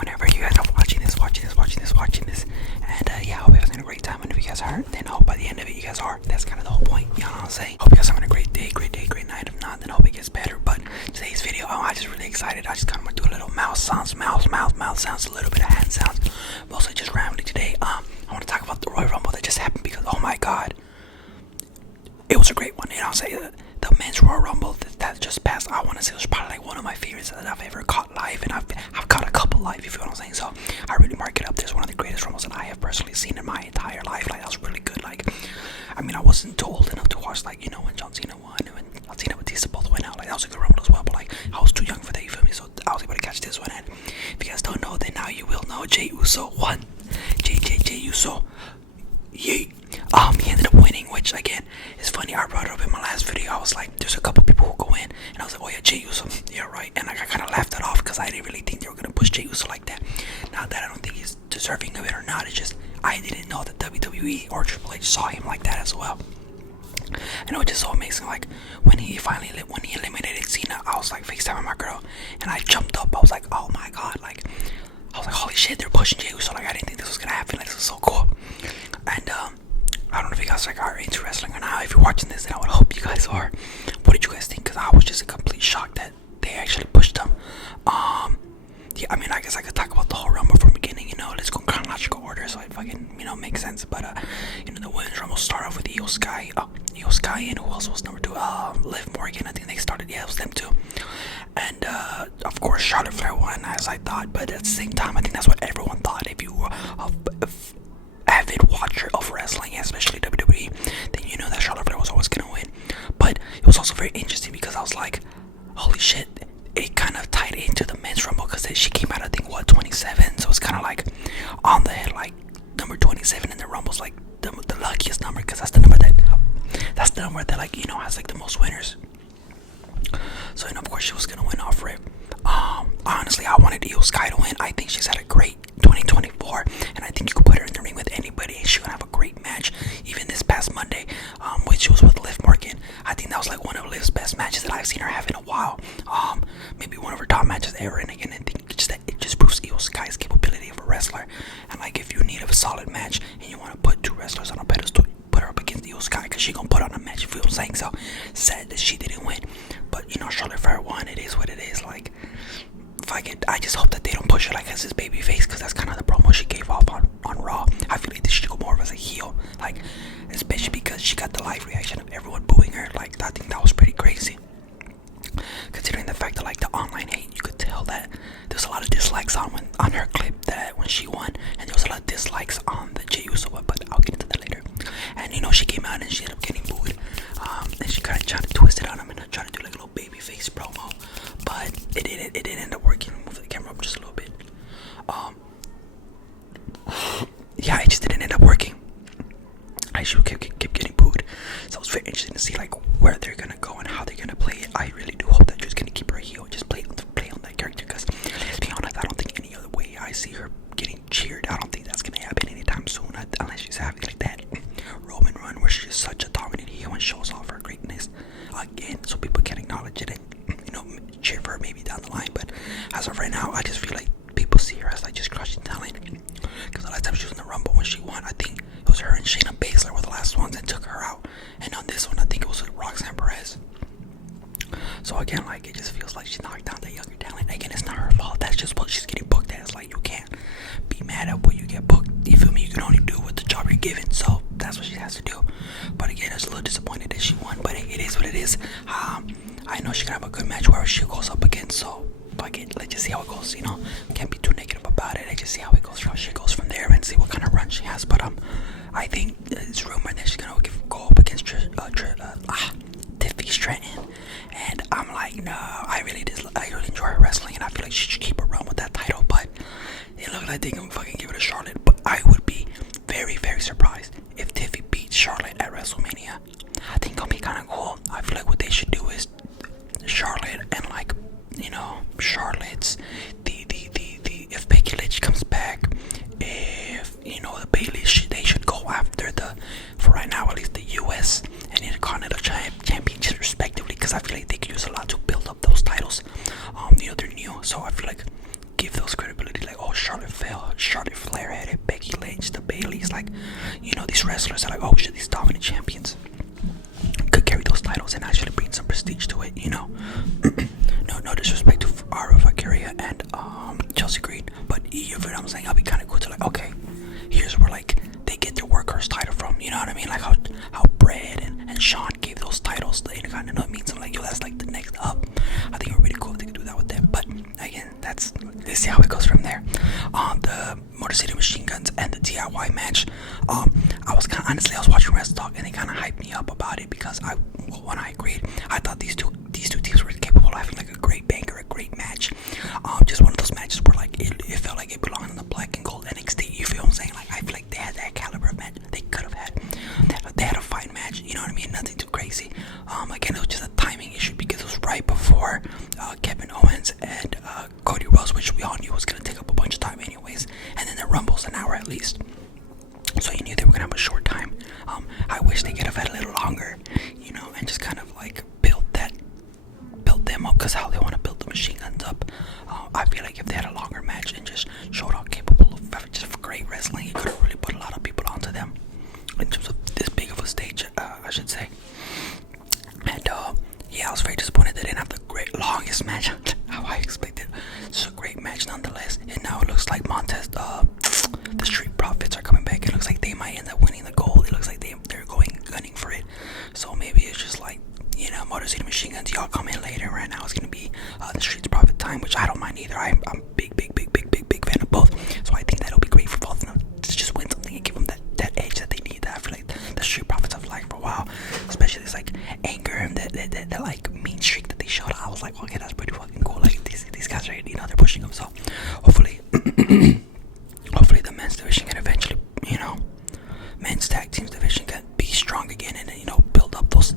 Whenever you guys are watching this, and yeah, I hope you guys having a great time. And if you guys aren't, then I hope by the end of it you guys are. That's kind of the whole point, you know what I'm saying? Hope you guys are having a great day, great night. If not, then I hope it gets better. But today's video, I'm just really excited. I just kind of want to do a little mouth sounds, a little bit of hand sounds, mostly just rambling today. I want to talk about the Royal Rumble that just happened because, oh my god, it was a great one. You know what I'm saying? The men's Royal Rumble that just passed, I want to say it was probably like one of my favorites that I've ever caught live, and I've caught a couple live, if you know what I'm saying. So I really mark it up. There's one of the greatest Rumbles that I have personally seen in my entire life. Like, that was really good. Like, I mean, I wasn't too old enough to watch, like, you know, when John Cena won and when John Cena and Batista both went out. Like, that was a good Rumble as well, but like, I was too young for that, you feel me? So I was able to catch this one. And if you guys don't know, then now you will know. Jey Uso won. Jey Uso. Yay. He ended up winning, which again is funny. I brought it up in my last video. I was like, there's a couple people who go in, and I was like, oh yeah, Jey Uso, yeah, right. And like, I kind of laughed it off because I didn't really think they were gonna push Jey Uso like that. Not that I don't think he's deserving of it or not. It's just I didn't know that WWE or Triple H saw him like that as well. And it was just so amazing. Like, when he eliminated Cena, I was like FaceTiming my girl, and I jumped up. I was like, oh my god, like, I was like, holy shit, they're pushing Jey Uso. Like, I didn't think this was gonna happen. Like, this was so cool. And I don't know if you guys like are into wrestling or not. If you're watching this, then I would hope you guys are. What did you guys think? Because I was just a complete shock that they actually pushed them. Yeah, I mean, I guess I could talk about the whole Rumble from the beginning. You know, let's go in chronological order so it fucking, you know, makes sense. But you know, the women's Rumble started off with Io Sky, and who else was number 2? Liv Morgan. I think they started. Yeah, it was them too. And of course, Charlotte Flair won, as I thought. But at the same time, I think that's what everyone thought. If you were avid watcher of wrestling, especially WWE, then you know that Charlotte Flair was always gonna win. But it was also very interesting because I was like, holy shit, it kind of tied into the men's Rumble because she came out, I think, what, 27? So it's kind of like on the head, like number 27 in the Rumble's like the luckiest number, because that's the number that like, you know, has like the most winners. So, and of course she was gonna win off rip. Honestly, I wanted Io Sky to win. I think she's had a great 2024, and I think you could put her in the ring with anybody and she would have a great match. Even this past Monday, which was with Liv Morgan, I think that was like one of Liv's best matches that I've seen her have in a while. Maybe one of her top matches ever. And again, I think it just proves Io Sky's capability of a wrestler. And like, if you need a solid match and you want to put two wrestlers on a pedestal, put her up against Io Sky, because she gonna put on a match, you feel what I'm saying? So sad that she didn't win, but you know, Charlotte Flair won. It is what it is. Like, I just hope that they don't push her like as his baby face, because that's kind of the promo she gave off on Raw. I feel like this should go more as a heel, like, especially because she got the live reaction of everyone booing her. Like, I think that was pretty crazy, considering the fact that like the online hate, you could tell that there's a lot of dislikes on her clip that when she won, and there was a lot of dislikes on the Jey Uso one, but I'll get into that later. And you know, she came out and she ended up getting booed, and she kind of tried to twist it on him and try to do like a little baby face promo, but it didn't end up working. Move the camera up just a little bit. Yeah, it just didn't end up working. I should keep getting booed. So it was very interesting to see like where they're gonna go and how they're gonna play it. I really do hope that you're just gonna keep her heel and just play on that character, because let's be honest, I don't think any other way I see her getting cheered. I don't think that's gonna happen anytime soon, unless she's having like that Roman run where she's just such a dominant heel and shows off her greatness again, so people can acknowledge it and, you know, cheer for her maybe down the line. But as of right now, I just feel like people see her as like just crushing talent, because the last time she was in the Rumble when she won, I think it was her and Shayna Baszler were the last ones that took her out, and on this one I think it was Roxanne Perez. So again, like, it just feels like she knocked down the younger talent. Again, it's not her fault. That's just what she's getting booked as. Like, you can't be mad at what you get booked. You feel me? You can only do what the job you're given. So that's what she has to do. But again, I was a little disappointed that she won. But it is what it is. I know she's gonna have a good match wherever she goes up against. So fuck it. Let's just see how it goes. You know, can't be too negative about it. Let's just see how it goes. How she goes from there and see what kind of run she has. But I think it's rumored that she's gonna go up against Tiffany Stratton. And I'm like, no, I really enjoy her wrestling, and I feel like she should keep a run with that title. But it looks like they can fucking give it to Charlotte. But I would be very, very surprised if Tiffy beats Charlotte at WrestleMania. I think it'll be kind of cool. I feel like what they should do is Charlotte and, like, you know, Charlotte's if Becky Lynch comes back, if, you know, the Bayley, they should go after for right now at least, the US and Intercontinental Championships respectively, because I feel like they could use a lot to build up those titles. You know, So I feel like give those credibility, like, oh, Charlotte Flair had it, Becky Lynch, the Baileys, like, you know, these wrestlers are like, oh shit, these dominant champions could carry those titles and actually bring some prestige to it, you know. no disrespect to Ara Valkyria and Chelsea Green, but you know what I'm saying, I'll be kind of cool to like, okay, here's where like they get their workers title from, you know what I mean, like how Brad and Sean gave those titles to Intercontinental. It means I'm like, yo, that's like the next up. I think it would be really cool if they could do that with them, but again, let's see how it goes from there. The Motor City Machine Guns and the DIY match, I was watching Wrestle Talk and they kind of hyped me up about it because when I agreed, I thought these two teams were capable of having like a great banger, a great match. Just one of those matches where like it felt like it belonged in the black and gold NXT. You feel what I'm saying? Like I feel like they had that caliber of match they could have had. They had a fine match, you know what I mean? Nothing too crazy. Again, it was just a timing issue because it was right before Kevin Owens and Cody Rhodes, which we all knew was gonna take up a bunch of time anyways. And then the Rumble's an hour at least. So you knew they were gonna have a short time. I wish they could have had a little longer, you know, and just kind of like build them up, because how they want to build the machine guns up. I feel like if they had a longer match and just showed how capable of just great wrestling, it could have really put a lot of people onto them in terms of this big of a stage, I should say. And yeah, I was very disappointed they didn't have the great longest match how I expected. It's a great match nonetheless, and now it looks like Montez, the Street Profits are coming back. It looks like they might end up winning the gold. It looks like they're gunning for it. So maybe it's just like, you know, Motor City Machine Guns, y'all come in later. Right now it's gonna be the Streets Profit time, which I don't mind either. I'm big fan of both. So I think that'll be great for both of them to just win something and give them that edge that they need. That I feel like the Street Profits have liked for a while, especially this like anger and that like mean streak that they showed. I was like, okay, that's pretty fucking cool. Like these guys are, you know, they're pushing them. So hopefully the men's division can eventually, you know, men's tag teams division can be strong again, and you know, build up those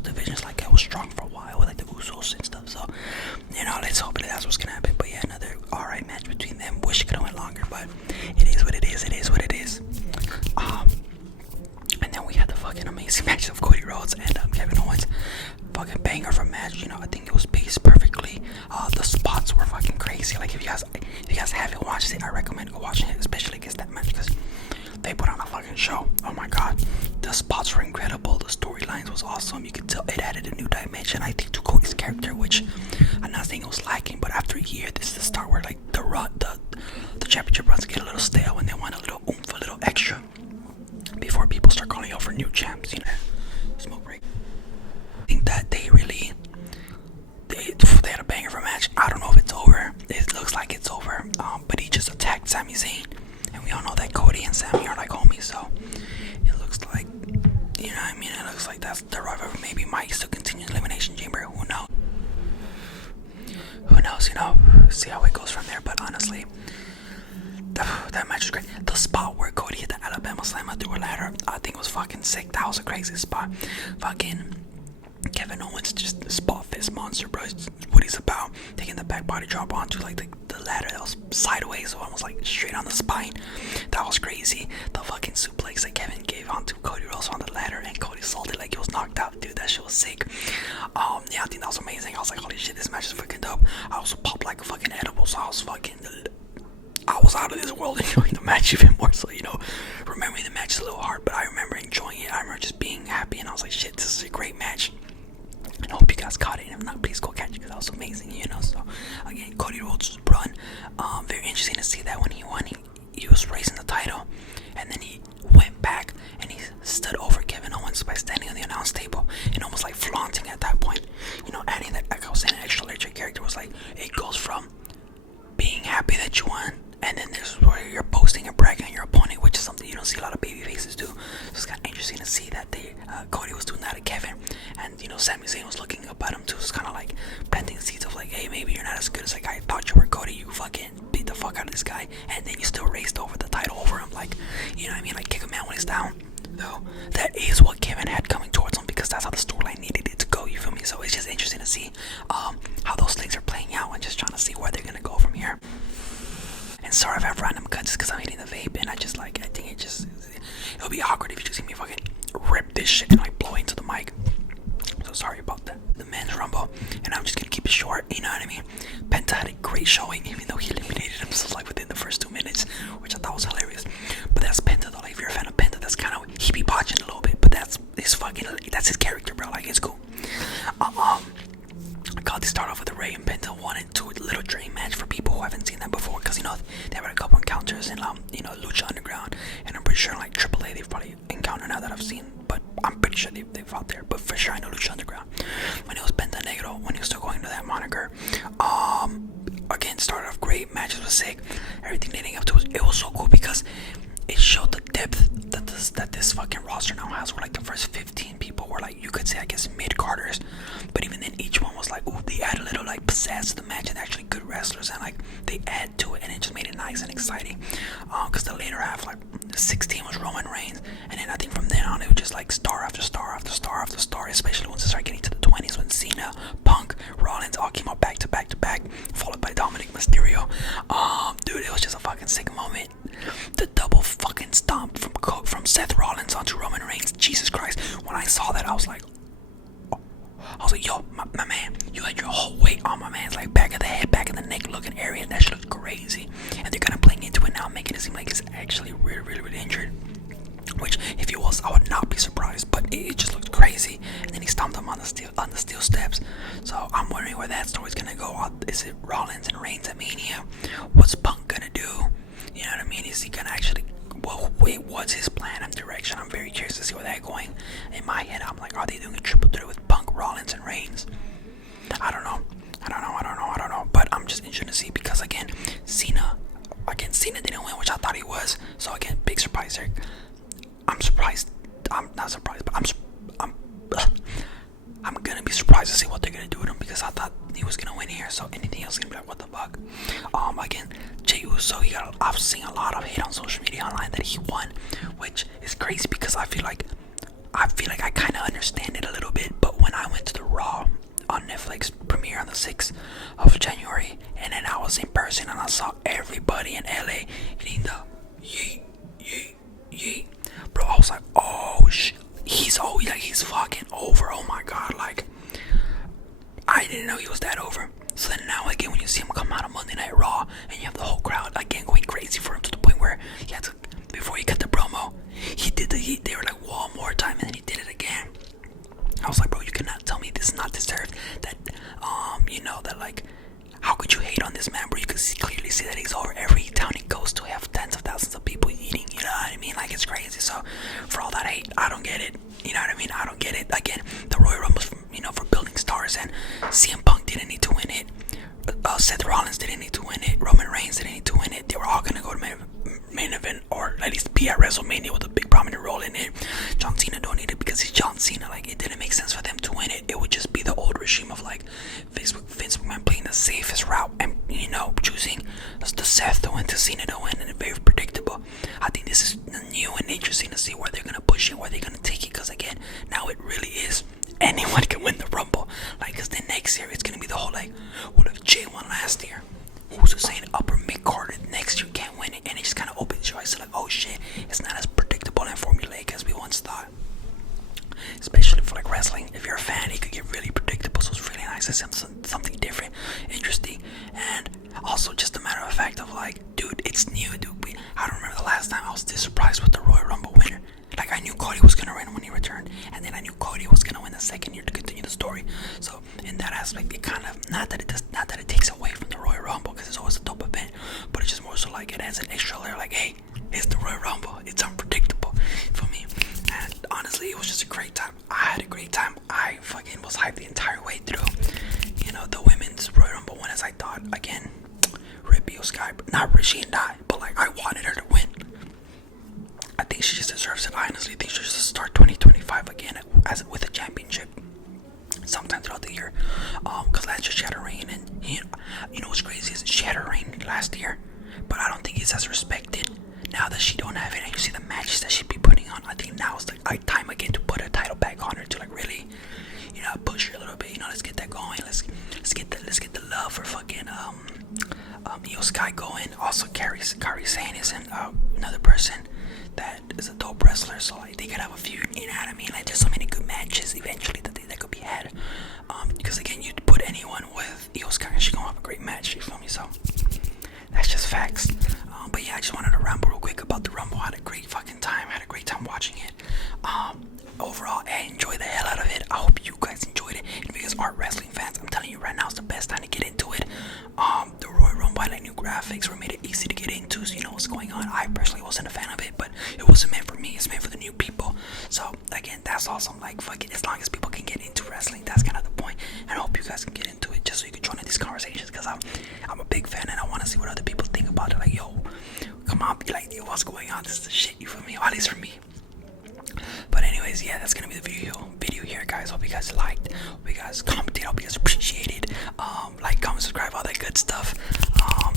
divisions like it was strong for a while with like the Usos and stuff. So, you know, let's hope that's what's gonna happen. But yeah, another alright match between them. Wish it could have went longer, but it is what it is. It is what it is. And then we had the fucking amazing match of Cody Rhodes and Kevin Owens. Fucking banger of a match, you know. I think it was paced perfectly. The spots were fucking crazy. Like if you guys haven't watched it, I recommend go watching it, especially against that match, because they put on a fucking show. Oh my god, the spots were incredible. The storylines was awesome. You could tell it added a new dimension, I think, to Cody's character, which I'm not saying it was lacking, but after a year, this is the start where like the championship runs get a little stale, and they want a little oomph, a little extra before people start calling out for new champs. You know, smoke break. I think that they had a banger of a match. I don't know if it's over. It looks like it's over. But he just attacked Sami Zayn, and we all know that Cody and Sami are like homies. So it looks like, you know what I mean, it looks like that's the rivalry. Maybe might still continue Elimination Chamber. Who knows? You know, see how it goes from there. But honestly, that match was great. The spot where Cody hit the Alabama Slammer through a ladder, I think was fucking sick. That was a crazy spot. Fucking Kevin Owens just spot fist monster, bro. It's what he's about. Taking the back body drop onto like the ladder that was sideways, so almost like straight on the spine. That was crazy. The fucking suplex that Kevin gave onto Cody Rhodes on the ladder, and Cody sold it like he was knocked out. Dude, that shit was sick. Yeah, I think that was amazing. I was like, holy shit, this match is fucking dope. I also popped like a fucking edible, so I was out of this world enjoying the match even more. So, you know, remembering the match is a little hard, but I remember enjoying it. I remember just being happy, and I was like, shit, this is a great match. And I hope you guys caught it, and if not, please go catch it, because that was amazing, you know. So again, Cody Rhodes' run, very interesting to see that when he won, he was raising the title, and then he went back and he stood over Kevin Owens by standing on the announce table and almost like flaunting at that point, you know, adding that, like I was saying, an extra layer character. Was like, it goes from being happy that you won, and then this is where you're boasting and bragging on your opponent, which is something you don't see a lot of baby faces do. So it's kind of interesting to see that Cody was doing that to Kevin, and you know, Sami Zayn was looking up at him too. It's kind of like planting the seeds of like, hey, maybe you're not as good as like I thought you were, Cody. You fucking beat the fuck out of this guy, and then you still raised over the title over him. Like, you know what I mean? Like, kick a man when he's down. Though that is what Kevin had coming towards him, because that's how the storyline needed it to go. You feel me? So it's just interesting to see how those things are playing out, and just trying to see where they're gonna go from here. And sorry if I have random cuts, because I'm hitting the vape, and I think it'll be awkward if you just see me fucking rip this shit and like blow into the mic. So sorry about that. The men's rumble, and I'm just gonna keep it short, you know what I mean? Penta had a great showing, even though he eliminated himself like within the first 2 minutes, which I thought was hilarious. But that's Penta though. Like if you're a fan of Penta, that's kind of he be botching a little bit, but that's his character, bro. Like it's cool. God, they start off with the Ray and Penta 1 and 2 little dream match for people who haven't seen that before, because you know they have a couple encounters in Lucha Underground, and I'm pretty sure like AAA they've probably encountered now that I've seen, but I'm pretty sure they've fought there. But for sure I know Lucha Underground when it was Penta Negro, when he was still going to that moniker. Again, started off great, matches was sick, everything leading up to it was so cool because it showed the depth that this fucking roster now has, where like the first 15 people were like, you could say I guess mid-carders, but even then each one was like, ooh, they add a little like pizzazz to the match and actually good wrestlers, and like they add to it and it just made it nice and exciting. Because the later half, like the 16 was Roman Reigns, and then I think from then on it was just like star after star after star after star, especially once it started getting to the 20s when Cena, Punk, Rollins all came out back to back to back, followed by Dominic Mysterio. Dude, it was just a fucking sick moment. The double fucking stomp from Seth Rollins onto Roman Reigns, Jesus Christ. When I saw that, I was like, yo, my man, you had your whole weight on my man's like back of the head, back of the neck looking area, and that shit looks crazy. And they're kind of playing into it now, making it seem like he's actually really injured. Which, if he was, I would not be surprised. But it just looked crazy. And then he stomped him on the steel steps. So I'm wondering where that story's gonna go. Is it Rollins and Reigns at Mania? What's Punk gonna do? You know what I mean? Is he gonna actually? Well, wait, what's his plan and direction? I'm very curious to see where that's going. In my head, I'm like, are they doing a triple threat with Punk, Rollins, and Reigns? I don't know. But I'm just interested to see, because again, Cena didn't win, which I thought he was. So again, big surprise there. I'm surprised. I'm not surprised, but I'm gonna be surprised to see what they're gonna do with him, because I thought he was gonna win here. So anything else is gonna be like, what the fuck? Again, Jey Uso, I've seen a lot of hate on social media online that he won, which is crazy because I feel like I kind of understand it a little bit. But when I went to the Raw on Netflix premiere on the 6th of January, and then I was in person and I saw everybody in LA hitting the yeet, bro, I was like, oh shit, he's fucking over. Oh my god, like I didn't know he was that over. So then now again, when you see him come out on Monday Night Raw and you have the whole crowd again going crazy for him, to the point where he had to, before he cut the promo, he did the heat. They were like, one more time, and then he did it again. I was like, bro, you cannot tell me this is not deserved. That that like, how could you hate on this man, bro? You could clearly see that he's over. Every town he goes to have tens of thousands of people eating, you know what I mean? Like, it's crazy. So for all that hate, I don't get it. You know what I mean? I don't get it. Again, the Royal Rumble, for building stars, and CM Punk didn't need to win it. Seth Rollins didn't need to win it. Roman Reigns didn't need to win it. They were all gonna go to main event, or at least be at WrestleMania with a big prominent role in it. John Cena don't need it because he's John Cena. Like, it didn't make sense for them to win it. It would just be the old regime of like Vince McMahon playing the safest route and choosing the Seth to win, to Cena to win, and it's very predictable. I think this is new and interesting to see where they're gonna push it, where they're gonna take it, because again, now it really is anyone can win the Rumble. Like, because then next year it's gonna be the whole like, what if Jay won last year? Who's saying upper mid card next year can't win it? And it just kind of opens your eyes to like, oh shit, it's not as predictable and formulaic as we once thought. Especially for like wrestling, if you're a fan, it could get really predictable. So it's really nice to see something different, interesting, and also just a matter of fact of like, dude, it's new, dude. I don't remember the last time I was this surprised with the Royal Rumble winner. Like, I knew Cody was gonna win when he returned, and then I knew Cody was gonna win the second year to continue the story. So in that aspect, it kind of, not that it takes away from the Royal Rumble, because it's always a dope event, but it's just more so like it adds an extra layer. Like, hey, it's the Royal Rumble. It's unpredictable for me. And honestly, it was just a great time. I had a great time. I fucking was hyped the entire way through. The women's Royal Rumble won, as I thought. Again, Rip Io Sky, she didn't die, but like, I wanted her to win. I think she just deserves it. I honestly think she should start 2025 again with a championship sometime throughout the year. Because last year she had a reign, and you know what's crazy is she had a reign last year, but I don't think it's as respected now that she don't have it. And you see the matches that she'd be putting on. I think now is the right time again to put a title back on her, to like really, push her a little bit. Let's get that going. Let's get the love for fucking Io Sky going. Also, Kairi Sane is another person that is a dope wrestler, so like they could have a feud. You know what I mean? Like there's so many good matches eventually that could be had. Because again, you put anyone with Io Sky, she's gonna have a great match. You feel me? So that's just facts. But yeah, I just wanted to ramble real quick about the Rumble. I had a great fucking time. I had a great time watching it. Overall, I enjoyed the hell out of it. I hope you guys enjoyed it. And if you guys are wrestling fans, I'm telling you right now, it's the best time to get into it. The Royal Rumble, like new graphics, were made it easy to get into, so you know what's going on. I personally wasn't a fan of it, but it wasn't meant for me. It's meant for the new people. So again, that's awesome. Like fuck it, as long as people can get into wrestling, that's kind of the point. And I hope you guys can get into it, just so you can join in these conversations, because I'm a big fan and I want to see what other people think about it. Like, yo, come on, be like, yo, what's going on? This is the shit, you feel me? Or at least for me. But anyways, yeah, that's gonna be the video here, guys. Hope you guys liked. Hope you guys commented. Hope you guys appreciated. Like, comment, subscribe, all that good stuff.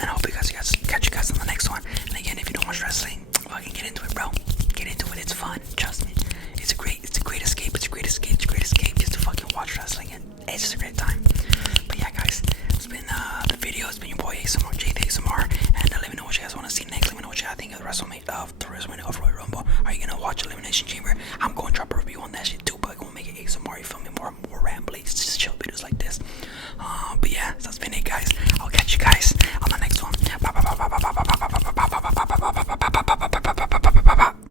And I hope you guys catch you guys on the next one. And again, if you don't watch wrestling, fucking get into it, bro. Get into it. It's fun. Trust me. It's a great